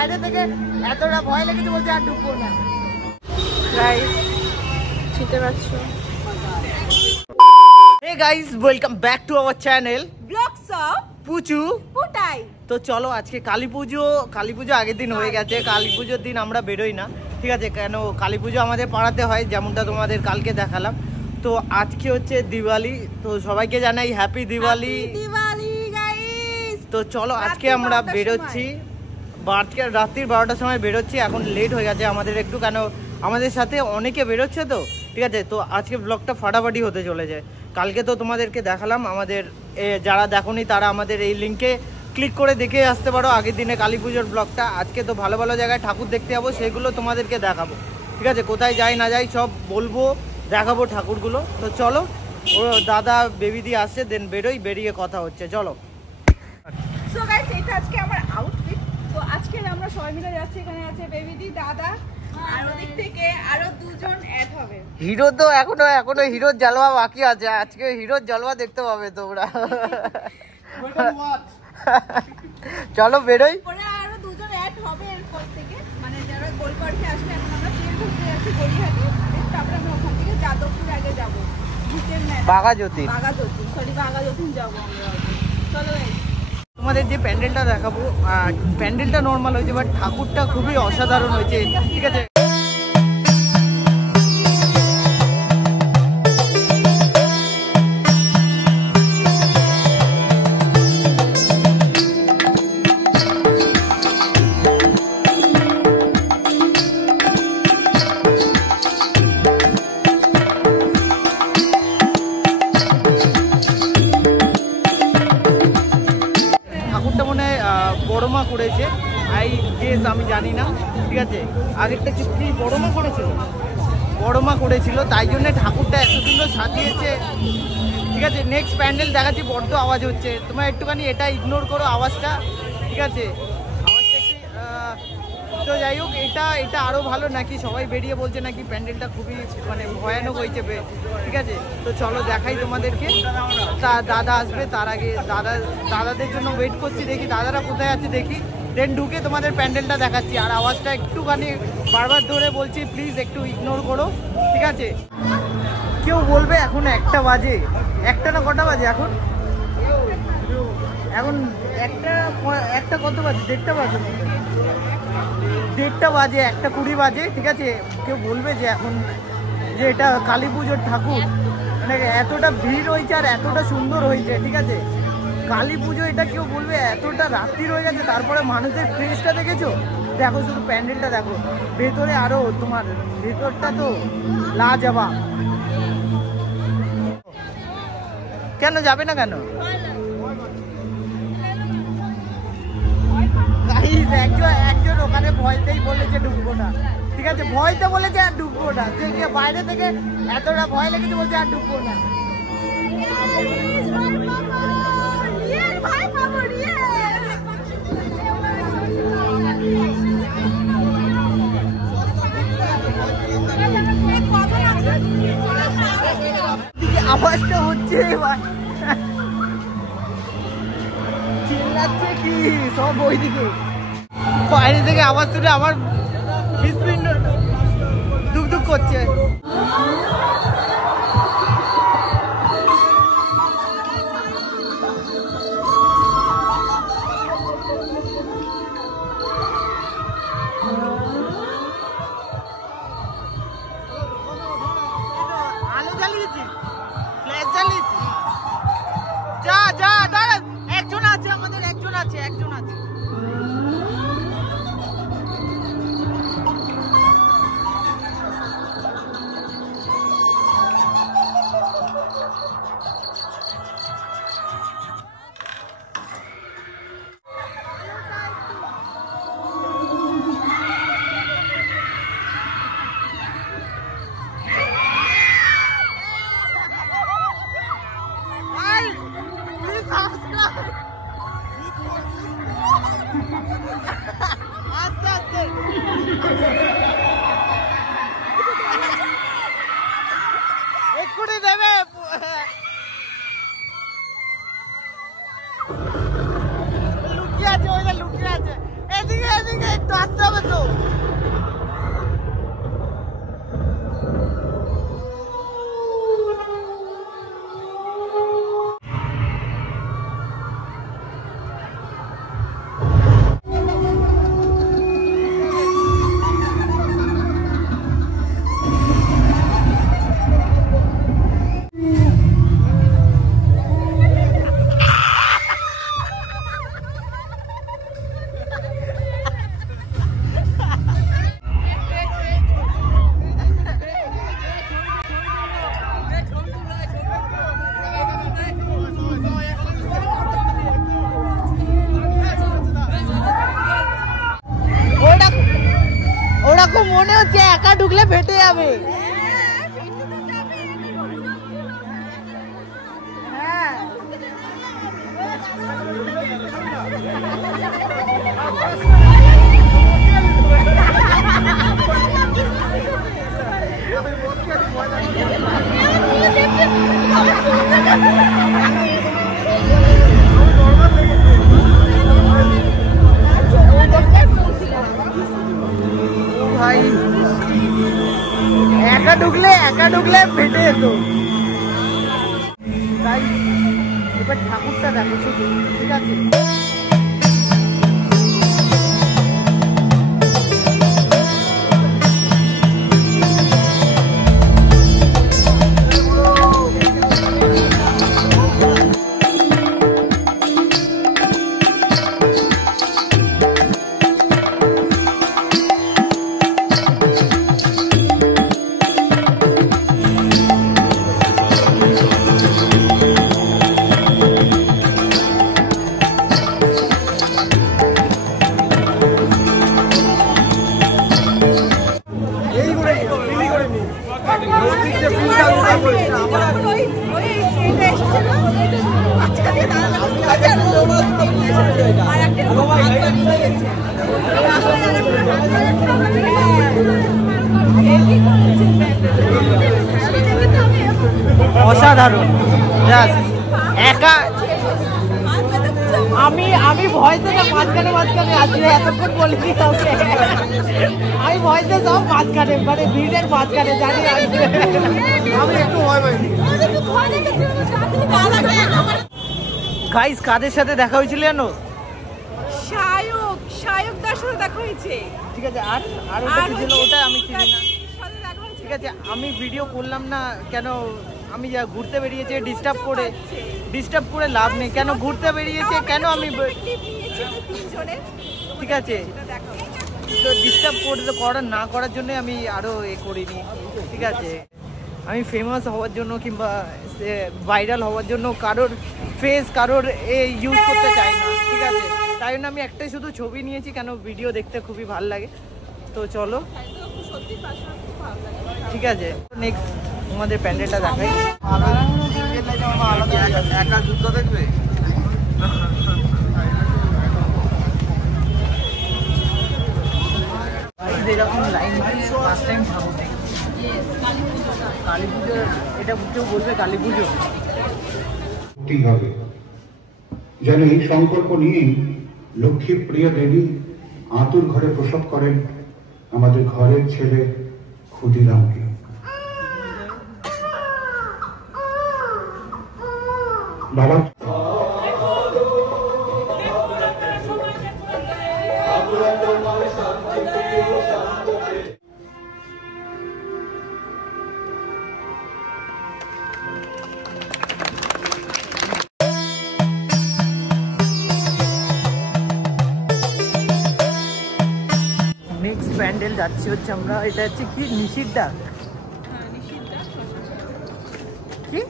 বাইরে থেকে এতটা ভয় লেগেছে বলছে আর ঢুকবো না। Hey guys, welcome back to our channel Vlogs of পুচু পুটাই। তো চলো আজকে কালী পুজো আগের দিন হয়ে গেছে। কালী পুজোর দিন আমরা বেরোই না, ঠিক আছে, কেন কালী পুজো আমাদের পাড়াতে হয়, যেমনটা তোমাদের কালকে দেখালাম। তো আজকে হচ্ছে দিওয়ালি, তো সবাইকে জানাই হ্যাপি দিওয়ালি। তো চলো আজকে আমরা বেরোচ্ছি রাত্রির 12টার সময় বেরোচ্ছি। এখন লেট হয়ে গেছে আমাদের একটু, কেন আমাদের সাথে অনেকে বেরোচ্ছে তো, ঠিক আছে। তো আজকে ব্লগটা ফাটাফাটি হতে চলে যায়। কালকে তো তোমাদেরকে দেখালাম, আমাদের যারা দেখোনি তারা আমাদের এই লিঙ্কে ক্লিক করে দেখে আসতে পারো আগের দিনে কালী পুজোর ব্লগটা। আজকে তো ভালো ভালো জায়গায় ঠাকুর দেখতে যাবো, সেগুলো তোমাদেরকে দেখাবো, ঠিক আছে। কোথায় যাই না যাই সব বলবো, দেখাবো ঠাকুরগুলো। তো চলো, ও দাদা বেবি দিয়ে আসছে, দেন বেরিয়ে কথা হচ্ছে, চলো। সো গাইস, এটা আজকে আমার আউটফিট। তো আজকে আমরা সবাই মিলে যাচ্ছি, এখানে আছে বেবিদি, দাদা, আর ওদিক থেকে আরো দুজন অ্যাড হবে। হিরো তো এখনো হিরোর জলওয়া বাকি আছে, আজকে হিরোর জলওয়া দেখতে পাবে তোমরা। চলো বেরোই। পরে আরো দুজন অ্যাড হবে এরপর থেকে, মানে যারা গোলপাড়ে আসবে। এখন আমরা ট্রেন ধরতে যাচ্ছি গড়িয়াহাটে, তারপরে আমরা ওখান থেকে যাদবপুর আগে যাবো, ভূতের মেলা, বাগাজ্যোতি যাবো আমরা। চলো তোমাদের যে প্যান্ডেলটা দেখাবো, প্যান্ডেলটা নর্মাল হয়েছে, বাট ঠাকুরটা খুবই অসাধারণ হয়েছে, ঠিক আছে। বড়মা করেছে, আমি জানি না, ঠিক আছে। আগেরটা কি বড়মা করেছিল, তাই জন্য ঠাকুরটা এত সুন্দর সাজিয়েছে, ঠিক আছে। নেক্সট প্যান্ডেল দেখাচ্ছি। বড্ড আওয়াজ হচ্ছে, তোমরা একটুখানি এটা ইগনোর করো আওয়াজটা, ঠিক আছে। আওয়াজটা একটু তো যাই হোক, এটা আরও ভালো নাকি, সবাই বেরিয়ে বলছে নাকি প্যান্ডেলটা খুবই মানে ভয়ানক হয়েছে, ঠিক আছে। তো চলো দেখাই তোমাদেরকে। দাদা আসবে, তার আগে দাদাদের জন্য ওয়েট করছি, দেখি দাদারা কোথায় আছে দেখি, দেন ঢুকে তোমাদের প্যান্ডেলটা দেখাচ্ছি। আর আওয়াজটা একটুখানি বারবার ধরে বলছি, প্লিজ একটু ইগনোর করো, ঠিক আছে। কেউ বলবে এখন 1টা বাজে, 1টা না কটা বাজে এখন একটা কত বাজে, 1:30 বাজে, 1:30 বাজে, 1:20 বাজে, ঠিক আছে। কেউ বলবে যে এখন যে এটা কালী পুজোর ঠাকুর, মানে এতটা ভিড় হয়েছে আর এতটা সুন্দর হয়েছে, ঠিক আছে। কালী পুজো এটা কেউ বলবে এতটা রাত্রির হয়ে গেছে, তারপরে মানুষের ক্রেজটা দেখেছো, দেখো শুধু প্যান্ডেলটা দেখো, ভেতরে আরো তোমার ভেতরটা তো লাজবাব। কেন যাবে না কেন? একজন ওখানে ভয়তেই বলেছে ঢুকবো না, ঠিক আছে, ভয়তে বলেছে আর ঢুকবো না, দেখে বাইরে থেকে এতটা ভয় লেগেছে বলছে আর ঢুকবো না। আওয়াজটা হচ্ছে এবার, চিল্লাচ্ছে কি সব ওইদিকে, বাইরে থেকে আওয়াজ শুনে আমার হৃৎপিণ্ড দুক করছে। আলো জ্বালিয়েছি, ফ্ল্যাশ জ্বালিয়েছি, যা দাঁড়া, একজন আছে আমাদের, একজন আছে। আস্তে আস্তে এক্ষুনি দেবে, লুকিয়ে আছে, ওইটা লুকিয়ে আছে, এদিকে একটু মনে হচ্ছে একা ঢুকলে ফেটে যাবে। ভাই একা ঢুকলে ফেটে যেত। তাই এবার ঠাকুরটা দেখো শুধু, ঠিক আছে? অসাধারণ। একা আমি ভয়তে না মাঝখানে আসলে এতক্ষণ বলিনি কাউকে, আমি ভয়তে সব মাঝখানে, মানে ভিড়ের মাঝখানে জানি আসবে। আমি একটু ভয় পাই। গাইস কাদের সাথে দেখা হয়েছিল জানো? সায়কদার সাথে দেখা হয়েছে, ঠিক আছে? আর ওটা কি ছিল? ওটা আমি চিনি না, ঠিক আছে? আমি ভিডিও করলাম না কেন, আমি যা ঘুরতে বেরিয়েছে ডিস্টার্ব করে লাভ নেই। কেন ঘুরতে বেরিয়েছে, কেন আমি, ঠিক আছে? তো ডিস্টার্ব না করার জন্য আমি আরো করিনি, ঠিক আছে? আমি ফেমাস হওয়ার জন্য কিংবা ভাইরাল হওয়ার জন্য কারোর ফেস কারোর ইউজ করতে চাই না, ঠিক আছে? তাই জন্য আমি একটাই শুধু ছবি নিয়েছি, কেন ভিডিও দেখতে খুবই ভালো লাগে। তো চলো, ঠিক আছে, নেক্সট আমাদের প্যান্ডেলটা দেখাই। একা যুদ্ধ দেখবে? এরকম লাইন ফার্স্ট টাইম খাবো। কালী পুজো, এটা কেউ বলবে কালী পুজো ঠিক হবে। যেন এই সংকল্প নিয়ে লক্ষ্মী প্রিয় দেবী আতুর ঘরে প্রসব করেন আমাদের ঘরের ছেলে ক্ষুদিরামকে। বাবা নেক্সট প্যান্ডেল যাচ্ছি হচ্ছে আমরা, এটা হচ্ছে কি নিশির ডাক, কি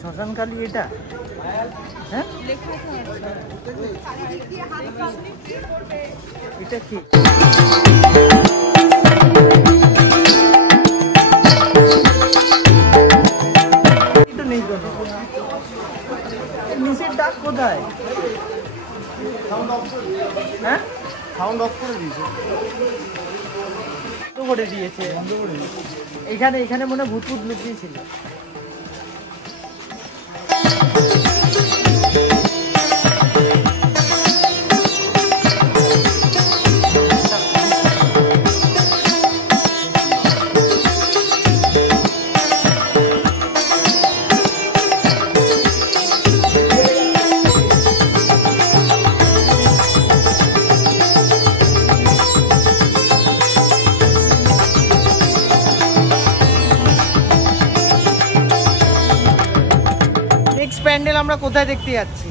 শ্মশানকালী, এটা হ্যাঁ এটা কি? নেই কোনো নিশির ডাক কোথায়? হ্যাঁ সাউন্ড অফ করে দিয়েছে, করে দিয়েছে এখানে মনে হয় ভূত লুকিয়েছিল। প্যান্ডেল আমরা কোথায় দেখতে যাচ্ছি?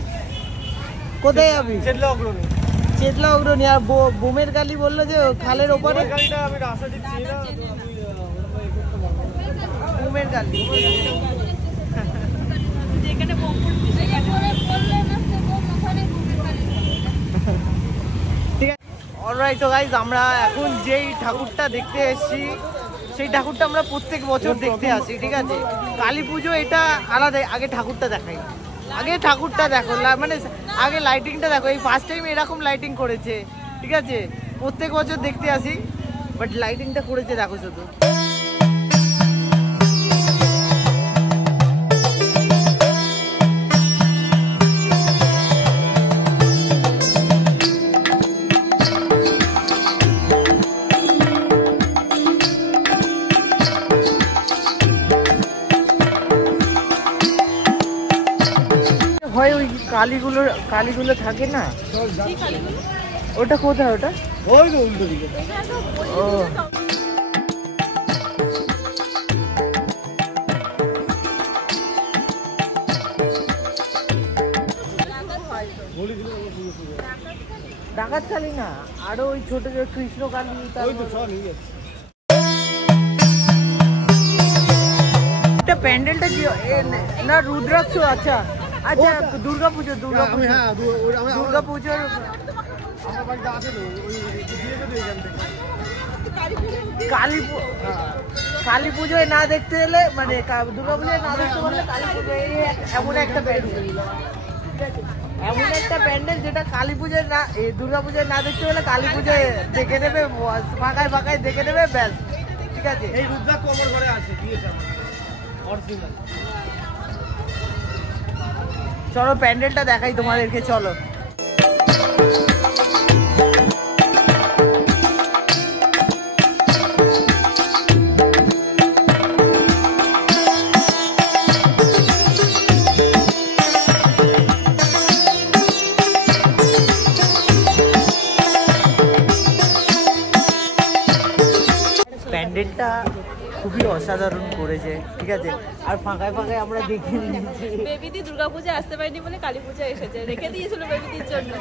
কোথায় যাবি? চেতলা অগ্রণী। আর বোমের গালি বললো যে খালের ওপারে বোমের গালি। ঠিক আছে, অলরাইট। তো গাইজ আমরা এখন যেই ঠাকুরটা দেখতে এসেছি সেই ঠাকুরটা আমরা প্রত্যেক বছর দেখতে আসি, ঠিক আছে। কালী পুজো এটা আলাদা। আগে ঠাকুরটা দেখাই, আগে ঠাকুরটা দেখো, মানে আগে লাইটিংটা দেখো। এই ফার্স্ট টাইম এরকম লাইটিং করেছে, ঠিক আছে। প্রত্যেক বছর দেখতে আসি, বাট লাইটিংটা করেছে দেখো শুধু। হয় ওই কালীগুলো থাকে না, ওটা কোথায়? ওটা ওই তো উল্টো দিকে। ও ডাকাত কালী না, আরো ওই ছোট ছোট কৃষ্ণ কালী। প্যান্ডেলটা কি না রুদ্রাক্ষ? আচ্ছা আচ্ছা, দুর্গা পুজো কালী পুজোয় না দেখতে এলে, মানে দুর্গা পুজোয় না দেখতে পারলে কালী পুজোয় এমন একটা প্যান্ডেল, এমন একটা প্যান্ডেল যেটা কালী পুজোয় না, দুর্গা পুজোয় না দেখতে পেলে কালী পুজোয় দেখে নেবে, ফাঁকায় ফাঁকায় দেখে নেবে, ব্যাস, ঠিক আছে। এই রুদ্রাক্ষ আমার ঘরে আছে, অরিজিনাল। চলো প্যান্ডেলটা দেখাই তোমাদেরকে, চলো। প্যান্ডেলটা খুবই অসাধারণ করেছে, ঠিক আছে। আর ফাঁকায় ফাঁকায় আমরা দেখে নিয়েছি। বেবিদি দুর্গাপূজা আসতে পারেনি বলে কালী পূজা এসেছে, রেখে দিয়েছিল বেবিদির জন্য।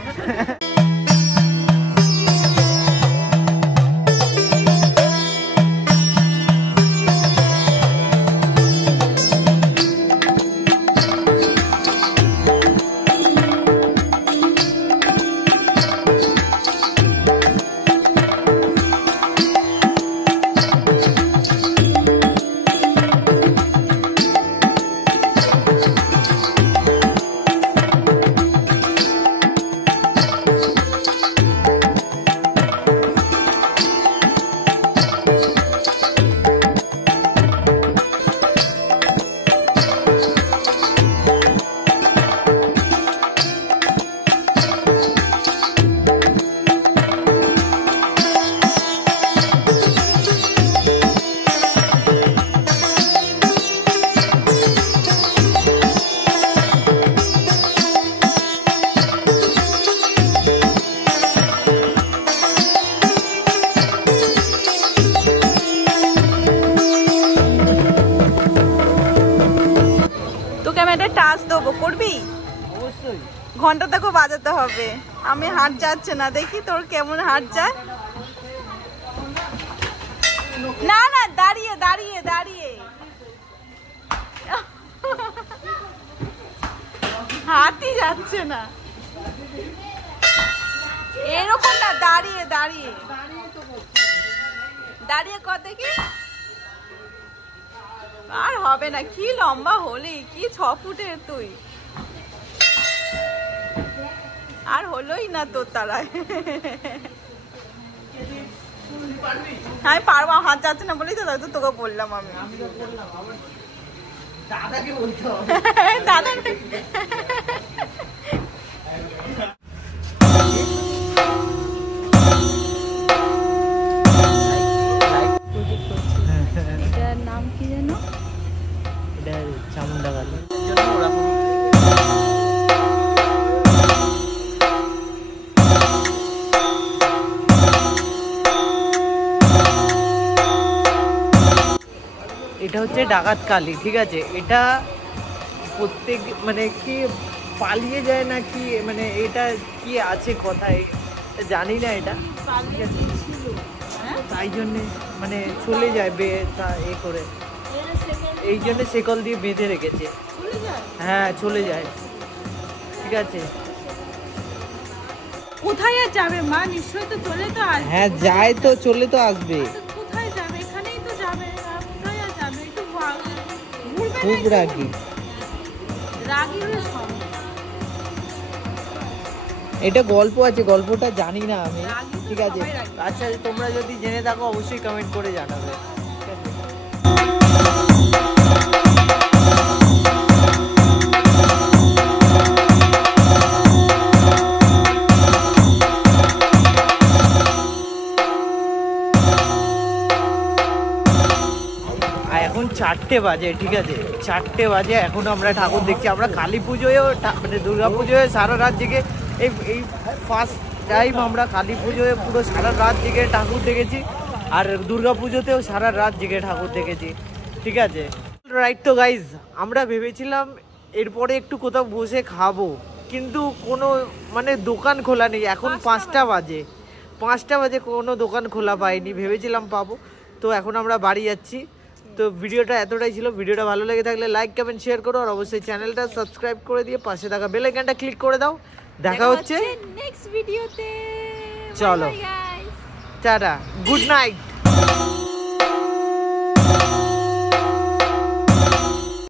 টাচ দেবো, করবি? অবশ্যই। ঘন্টা দেখো বাজাতে হবে। আমি হাট যাচ্ছে না, দেখি তোর কেমন হাট যায়। না না, দাঁড়িয়ে দাঁড়িয়ে দাঁড়িয়ে হাতই যাচ্ছে না, এরকম না, দাঁড়িয়ে দাঁড়িয়ে দাঁড়িয়ে কর দেখি। আর হবে না, কি লম্বা হলি, কি 6 ফুটের তুই, আর হলোই না তোর তারায়। আমি পারবো, হাত যাচ্ছে না বলেই তো তোকে বললাম। আমি দাদাকে বলতে হবে। দাদা এটার নাম কি যেন? এটা চামুন্ডা কালী। এটা হচ্ছে ডাকাত কালী, ঠিক আছে। এটা প্রত্যেক মানে কি পালিয়ে যায় না কি, মানে এটা কি আছে কথায় জানি না, এটা তাই জন্যে মানে চলে যায় এ করে, এই জন্য শেকল দিয়ে বেঁধে রেখেছে। হ্যাঁ চলে যায়, ঠিক আছে। কোথায় আর যাবে মা? নিশ্চয়ই তো চলে তো আসবে। হ্যাঁ যায় তো, চলে তো আসবে। কোথায় যাবে? এখানেই তো যাবে। আর কোথায় আর যাবে? একটু ঘুরবে। খুব রাগি। রাগি হলে সব। এটা গল্প আছে, গল্পটা জানি না আমি। রাগি তো ঠিক আছে, সবাই রাগি। আচ্ছা তোমরা যদি জেনে থাকো অবশ্যই কমেন্ট করে জানাবে। ঠিক আছে? আর এখন 4টে বাজে, ঠিক আছে 4টে বাজে, এখন আমরা ঠাকুর দেখছি। আমরা কালী পুজোয়ও মানে দুর্গা পুজোয় সারা রাত জেগে এই ফার্স্ট টাইম আমরা কালী পুজোয় পুরো সারা রাত জেগে ঠাকুর দেখেছি, আর দুর্গা পুজোতেও সারা রাত জেগে ঠাকুর দেখেছি। ঠিক আছে রাইট। তো গাইজ আমরা ভেবেছিলাম এরপরে একটু কোথাও বসে খাবো, কিন্তু কোনো মানে দোকান খোলা নেই। এখন 5টা বাজে, 5টা বাজে কোনো দোকান খোলা পাইনি, ভেবেছিলাম পাবো। তো এখন আমরা বাড়ি যাচ্ছি। তো ভিডিওটা এতটাই ছিল। ভিডিওটা ভালো লেগে থাকলে লাইক কমেন্ট শেয়ার করো, আর অবশ্যই চ্যানেলটা সাবস্ক্রাইব করে দিয়ে পাশে থাকা বেল আইকনটা ক্লিক করে দাও। দেখা হচ্ছে নেক্সট ভিডিওতে। চলো। Bye bye guys. Tata, good night.